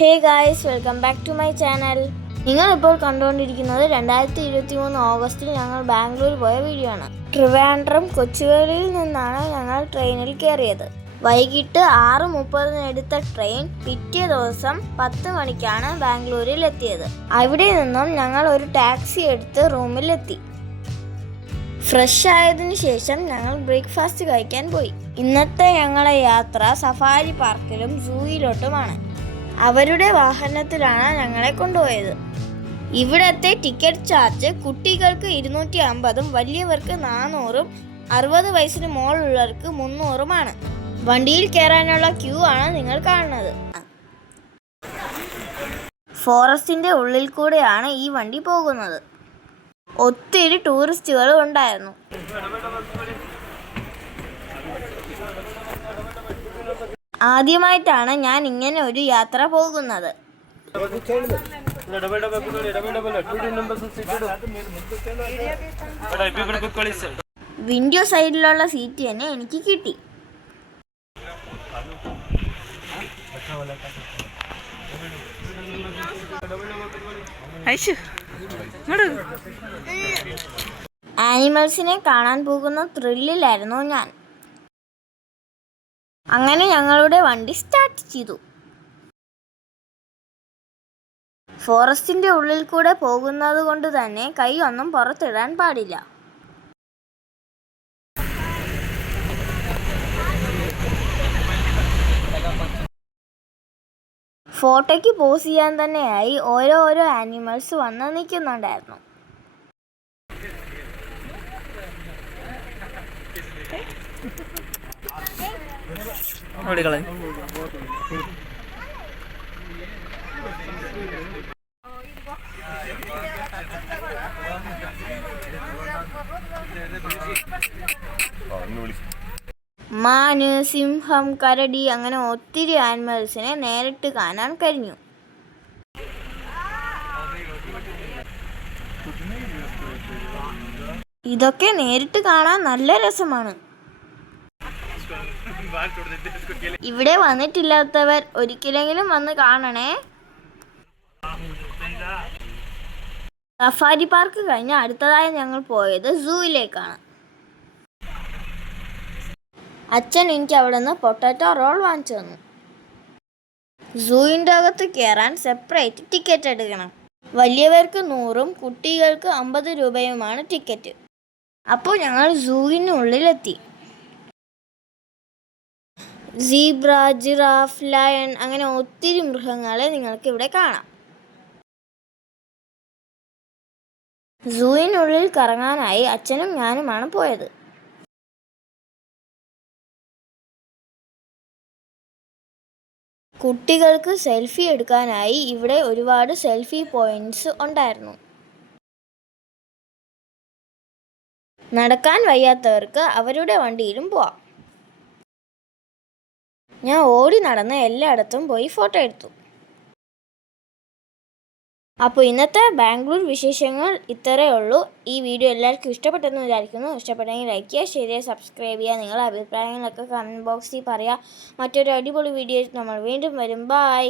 Hey guys, welcome back to my channel. നിങ്ങളിപ്പോൾ കണ്ടുകൊണ്ടിരിക്കുന്നത് 2023 ഓഗസ്റ്റിൽ ഞങ്ങൾ ബാംഗ്ലൂർ പോയ വീഡിയോ ആണ്. ട്രിവാൻഡ്രം കൊച്ചുവേളിയിൽ നിന്നാണ് ഞങ്ങൾ ട്രെയിനിൽ കയറിയത്. വൈകിട്ട് 6:30 എടുത്ത ട്രെയിൻ പിറ്റേ ദിവസം 10 മണിക്കാണ് ബാംഗ്ലൂരിൽ എത്തിയത്. അവിടെ നിന്നും ഞങ്ങൾ ഒരു ടാക്സി എടുത്ത് റൂമിലെത്തി. ഫ്രഷ് ആയതിനു ശേഷം ഞങ്ങൾ ബ്രേക്ക്ഫാസ്റ്റ് കഴിക്കാൻ പോയി. ഇന്നത്തെ ഞങ്ങളുടെ യാത്ര സഫാരി പാർക്കിലും സൂയിലോട്ടുമാണ്. അവരുടെ വാഹനത്തിലാണ് ഞങ്ങളെ കൊണ്ടുപോയത്. ഇവിടത്തെ ടിക്കറ്റ് ചാർജ് കുട്ടികൾക്ക് 250, വലിയവർക്ക് 400, 60 വയസ്സിന് മുകളിലുള്ളവർക്ക് 300. വണ്ടിയിൽ കയറാനുള്ള ക്യൂ ആണ് നിങ്ങൾ കാണുന്നത്. ഫോറസ്റ്റിന്റെ ഉള്ളിൽ കൂടെയാണ് ഈ വണ്ടി പോകുന്നത്. ഒത്തിരി ടൂറിസ്റ്റുകളും ഉണ്ടായിരുന്നു. ആദ്യമായിട്ടാണ് ഞാൻ ഇങ്ങനെ ഒരു യാത്ര പോകുന്നത്. വിൻഡോ സൈഡിലുള്ള സീറ്റ് തന്നെ എനിക്ക് കിട്ടി. ആനിമൽസിനെ കാണാൻ പോകുന്ന ത്രില്ലിലായിരുന്നു ഞാൻ. അങ്ങനെ ഞങ്ങളുടെ വണ്ടി സ്റ്റാർട്ട് ചെയ്തു. ഫോറസ്റ്റിന്റെ ഉള്ളിൽ കൂടെ പോകുന്നത് കൊണ്ട് തന്നെ കൈ ഒന്നും പുറത്തിടാൻ പാടില്ല. ഫോട്ടോയ്ക്ക് പോസ് ചെയ്യാൻ തന്നെയായി ഓരോ ആനിമൽസ് വന്ന് നിൽക്കുന്നുണ്ടായിരുന്നു. മാന്, സിംഹം, കരടി അങ്ങനെ ഒത്തിരി ആനിമൽസിനെ നേരിട്ട് കാണാൻ കഴിഞ്ഞു. ഇതൊക്കെ നേരിട്ട് കാണാൻ നല്ല രസമാണ്. ഇവിടെ വന്നിട്ടില്ലാത്തവർ ഒരിക്കലെങ്കിലും വന്ന് കാണണേ. സഫാരി പാർക്ക് കഴിഞ്ഞ് അടുത്തതായി ഞങ്ങൾ പോയത് സൂയിലേക്കാണ്. അച്ഛൻ എനിക്ക് അവിടെ നിന്ന് പൊട്ടാറ്റോ റോൾ വാങ്ങിച്ചു തന്നു. സൂവിൻ്റെ അകത്ത് കയറാൻ സെപ്പറേറ്റ് ടിക്കറ്റ് എടുക്കണം. വലിയവർക്ക് 100ഉം കുട്ടികൾക്ക് 50 രൂപയുമാണ് ടിക്കറ്റ്. അപ്പോൾ ഞങ്ങൾ സൂവിനുള്ളിലെത്തി. സീബ്ര, ജിറാഫ്, ലയൺ അങ്ങനെ ഒത്തിരി മൃഗങ്ങളെ നിങ്ങൾക്ക് ഇവിടെ കാണാം. സൂവിനുള്ളിൽ കറങ്ങാനായി അച്ഛനും ഞാനുമാണ് പോയത്. കുട്ടികൾക്ക് സെൽഫി എടുക്കാനായി ഇവിടെ ഒരുപാട് സെൽഫി പോയിന്റ്സ് ഉണ്ടായിരുന്നു. നടക്കാൻ വയ്യാത്തവർക്ക് അവരുടെ വണ്ടിയിലും പോവാം. ഞാൻ ഓടി നടന്ന് എല്ലായിടത്തും പോയി ഫോട്ടോ എടുത്തു. അപ്പോൾ ഇന്നത്തെ ബാംഗ്ലൂർ വിശേഷങ്ങൾ ഇത്രയേ ഉള്ളൂ. ഈ വീഡിയോ എല്ലാവർക്കും ഇഷ്ടപ്പെട്ടെന്ന് വിചാരിക്കുന്നു. ഇഷ്ടപ്പെട്ടെങ്കിൽ ലൈക്ക് ചെയ്യുക, ഷെയർ ചെയ്യുക, സബ്സ്ക്രൈബ് ചെയ്യുക. നിങ്ങളുടെ അഭിപ്രായങ്ങളൊക്കെ കമൻറ്റ് ബോക്സിൽ പറയുക. മറ്റൊരു അടിപൊളി വീഡിയോയിൽ നമ്മൾ വീണ്ടും വരും. ബൈ.